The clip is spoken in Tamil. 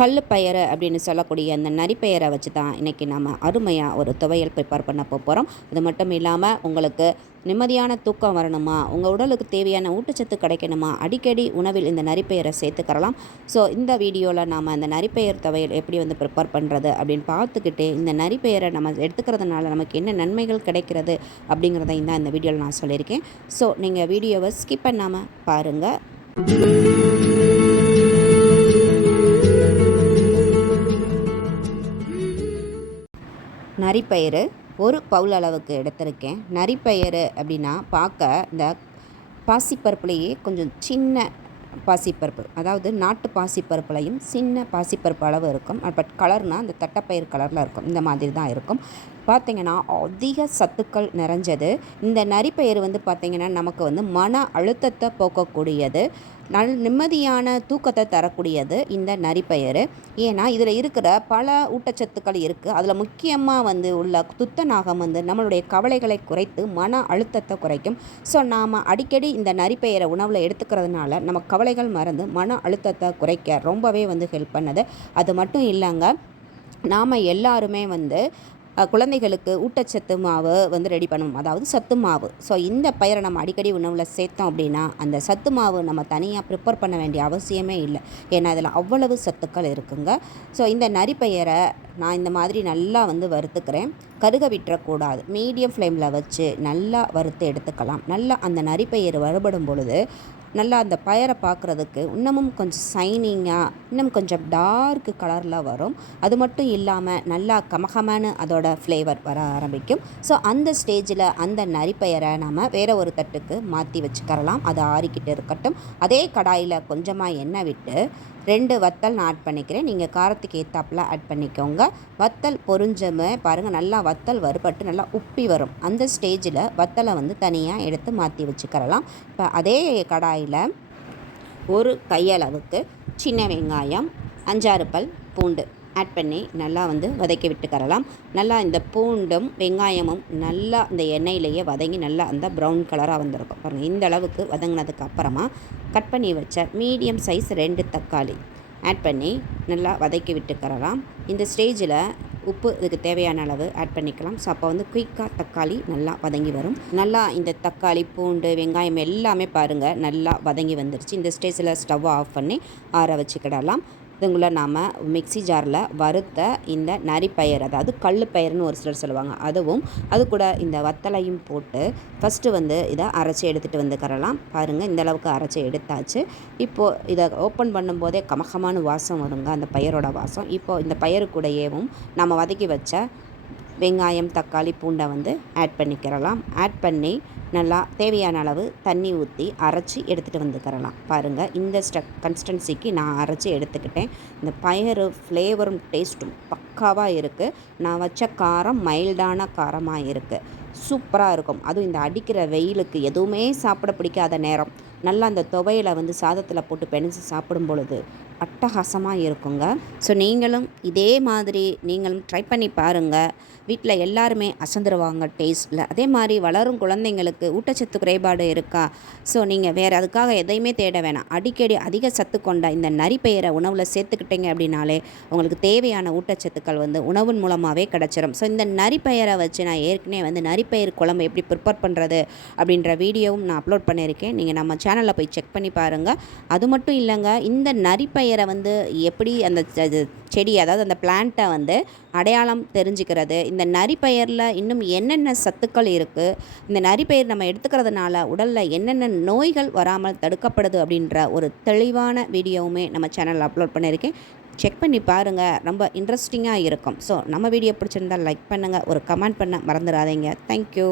கல்லுப்பயறு அப்படின்னு சொல்லக்கூடிய அந்த நரிப்பயரை வச்சு தான் இன்றைக்கி நம்ம அருமையாக ஒரு துவையல் ப்ரிப்பேர் பண்ண போகிறோம் அது மட்டும் இல்லாமல் உங்களுக்கு நிம்மதியான தூக்கம் வரணுமா? உங்கள் உடலுக்கு தேவையான ஊட்டச்சத்து கிடைக்கணுமா? அடிக்கடி உணவில் இந்த நரிப்பெயரை சேர்த்துக்கிறலாம். ஸோ இந்த வீடியோவில் நாம் அந்த நரிப்பெயர் துவையல் எப்படி வந்து ப்ரிப்பேர் பண்ணுறது அப்படின்னு பார்த்துக்கிட்டு இந்த நரிப்பெயரை நம்ம எடுத்துக்கிறதுனால நமக்கு என்ன நன்மைகள் கிடைக்கிறது அப்படிங்கிறதையும் தான் இந்த வீடியோவில் நான் சொல்லியிருக்கேன். ஸோ நீங்கள் வீடியோவை ஸ்கிப் பண்ணாமல் பாருங்கள் நரிப்பயிறு ஒரு பவுல் அளவுக்கு எடுத்திருக்கேன். நரிப்பயிறு அப்படின்னா பார்க்க இந்த பாசிப்பருப்புலேயே கொஞ்சம் சின்ன பாசிப்பருப்பு அதாவது நாட்டு பாசிப்பருப்புலையும் சின்ன பாசிப்பருப்பு அளவு இருக்கும். பட் கலர்னால் அந்த தட்டைப்பயிர் கலரில் இருக்கும். இந்த மாதிரி தான் இருக்கும். பார்த்திங்கன்னா அதிக சத்துக்கள் நிறைஞ்சது. இந்த நரிப்பயிறு வந்து பார்த்திங்கன்னா நமக்கு வந்து மன அழுத்தத்தை போக்கக்கூடியது. நல் நிம்மதியான தூக்கத்தை தரக்கூடியது இந்த நரிப்பயிறு. ஏன்னா இதில் இருக்கிற பல ஊட்டச்சத்துக்கள் இருக்குது அதில் முக்கியமாக வந்து உள்ள துத்தநாகம் வந்து நம்மளுடைய கவலைகளை குறைத்து மன அழுத்தத்தை குறைக்கும். ஸோ நாம் அடிக்கடி இந்த நரிப்பயிரை உணவில் எடுத்துக்கிறதுனால நம்ம கவலைகள் மறந்து மன அழுத்தத்தை குறைக்க ரொம்பவே வந்து ஹெல்ப் பண்ணுது. அது மட்டும் இல்லைங்க நாம் எல்லாருமே வந்து குழந்தைகளுக்கு ஊட்டச்சத்து மாவு வந்து ரெடி பண்ணணும். அதாவது சத்து மாவு. ஸோ இந்த பயிரை நம்ம அடிக்கடி உணவில் சேர்த்தோம் அப்படின்னா அந்த சத்து மாவு நம்ம தனியாக ப்ரிப்பேர் பண்ண வேண்டிய அவசியமே இல்லை. ஏன்னா அதில் அவ்வளவு சத்துக்கள் இருக்குங்க. ஸோ இந்த நரிப்பயரை நான் இந்த மாதிரி நல்லா வந்து வறுத்துக்கிறேன். கருக விட்டுறக்கூடாது மீடியம் ஃப்ளேமில் வச்சு நல்லா வறுத்து எடுத்துக்கலாம். நல்லா அந்த நரிப்பயிறு வறுபடும் பொழுது நல்லா அந்த பயரை பார்க்குறதுக்கு இன்னமும் கொஞ்சம் சைனிங்காக இன்னும் கொஞ்சம் டார்க் கலரில் வரும். அது மட்டும் இல்லாமல் நல்லா கமகமான அதோட ஃப்ளேவர் வர ஆரம்பிக்கும். ஸோ அந்த ஸ்டேஜில் அந்த நரிப்பயரை நம்ம வேறு ஒரு தட்டுக்கு மாற்றி வச்சுக்கரலாம் அது ஆறிக்கிட்டு இருக்கட்டும். அதே கடாயில் கொஞ்சமாக எண்ணெய் விட்டு ரெண்டு வத்தல் நான் ஆட் பண்ணிக்கிறேன். நீங்கள் காரத்துக்கு ஏற்றாப்பில் ஆட் பண்ணிக்கோங்க. வத்தல் பொறிஞ்சமே பாருங்கள் நல்லா வத்தல் வறுபட்டு நல்லா உப்பி வரும். அந்த ஸ்டேஜில் வத்தலை வந்து தனியாக எடுத்து மாற்றி வச்சுக்கிறலாம். இப்போ அதே கடாயில் ஒரு கையளவுக்கு சின்ன வெங்காயம் அஞ்சாறு பல் பூண்டு ஆட் பண்ணி நல்லா வந்து வதக்கி விட்டுக்கரலாம் நல்லா இந்த பூண்டும் வெங்காயமும் நல்லா இந்த எண்ணெயிலேயே வதங்கி நல்லா அந்த ப்ரௌன் கலராக வந்திருக்கும். பாருங்கள் இந்த அளவுக்கு வதங்கினதுக்கு அப்புறமா கட் பண்ணி வச்ச மீடியம் சைஸ் ரெண்டு தக்காளி ஆட் பண்ணி நல்லா வதக்கி விட்டுக்கரலாம் இந்த ஸ்டேஜில் உப்பு இதுக்கு தேவையான அளவு ஆட் பண்ணிக்கலாம். ஸோ அப்போ வந்து குயிக்காக தக்காளி நல்லா வதங்கி வரும். நல்லா இந்த தக்காளி பூண்டு வெங்காயம் எல்லாமே பாருங்கள் நல்லா வதங்கி வந்துருச்சு. இந்த ஸ்டேஜில் ஸ்டவ் ஆஃப் பண்ணி ஆற வச்சுக்கிடலாம் இதுங்களை நாம் மிக்சி ஜாரில் வறுத்த இந்த நரிப்பயிர் அதாவது கல் பயிர்னு ஒரு சிலர் சொல்லுவாங்க. அதுவும் அது கூட இந்த வத்தலையும் போட்டு ஃபஸ்ட்டு வந்து இதை அரைச்சி எடுத்துகிட்டு வந்துக்கிறலாம் பாருங்கள் இந்த அளவுக்கு அரைச்சி எடுத்தாச்சு. இப்போது இதை ஓப்பன் பண்ணும்போதே கமகமான வாசம் வருங்க அந்த பயிரோட வாசம். இப்போது இந்த பயிரு கூடையேவும் நம்ம வதக்கி வச்ச வெங்காயம் தக்காளி பூண்டை வந்து ஆட் பண்ணிக்கிறலாம். ஆட் பண்ணி நல்லா தேவையான அளவு தண்ணி ஊற்றி அரைச்சி எடுத்துகிட்டு வந்துக்கிறலாம். பாருங்கள் இந்த ஸ்ட கன்சிஸ்டன்சிக்கு நான் அரைச்சி எடுத்துக்கிட்டேன். இந்த பயறு ஃப்ளேவரும் டேஸ்ட்டும் பக்காவாக இருக்குது நான் வச்ச காரம் மைல்டான காரமாக இருக்குது சூப்பராக இருக்கும். அதுவும் இந்த அடிக்கிற வெயிலுக்கு எதுவுமே சாப்பிட பிடிக்காத நேரம். நல்லா அந்த துவையில் வந்து சாதத்தில் போட்டு பெனஞ்சு சாப்பிடும் பொழுது அட்டகாசமாக இருக்குங்க. ஸோ நீங்களும் இதே மாதிரி நீங்களும் ட்ரை பண்ணி பாருங்கள் வீட்டில் எல்லாருமே அசந்துருவாங்க டேஸ்ட்டில் அதே மாதிரி வளரும் குழந்தைங்களுக்கு ஊட்டச்சத்து குறைபாடு இருக்கா? ஸோ நீங்கள் வேறு அதுக்காக எதையுமே தேட வேணாம். அடிக்கடி அதிக சத்து கொண்ட இந்த நரிப்பெயரை உணவில் சேர்த்துக்கிட்டீங்க அப்படின்னாலே உங்களுக்கு தேவையான ஊட்டச்சத்துக்கள் வந்து உணவின் மூலமாகவே கிடச்சிரும். ஸோ இந்த நரிப்பெயரை வச்சு நான் ஏற்கனவே வந்து நரிப்பெயர் குழம்பு எப்படி ப்ரிப்பேர் பண்ணுறது அப்படின்ற வீடியோவும் நான் அப்லோட் பண்ணியிருக்கேன். நீங்கள் நம்ம சேனலில் போய் செக் பண்ணி பாருங்கள் அது மட்டும் இல்லைங்க இந்த நரிப்பெயர் வந்து எப்படி அந்த செடி அதாவது அந்த பிளான்ட்டை வந்து அடையாளம் தெரிஞ்சுக்கிறது இந்த நரிப்பயிரில் இன்னும் என்னென்ன சத்துக்கள் இருக்குது இந்த நரிப்பயிர் நம்ம எடுத்துக்கிறதுனால உடலில் என்னென்ன நோய்கள் வராமல் தடுக்கப்படுது அப்படின்ற ஒரு தெளிவான வீடியோவுமே நம்ம சேனலில் அப்லோட் பண்ணியிருக்கேன். செக் பண்ணி பாருங்கள் ரொம்ப இன்ட்ரெஸ்டிங்காக இருக்கும். ஸோ நம்ம வீடியோ பிடிச்சிருந்தால் லைக் பண்ணுங்கள் ஒரு கமெண்ட் பண்ண மறந்துடாதீங்க. தேங்க்யூ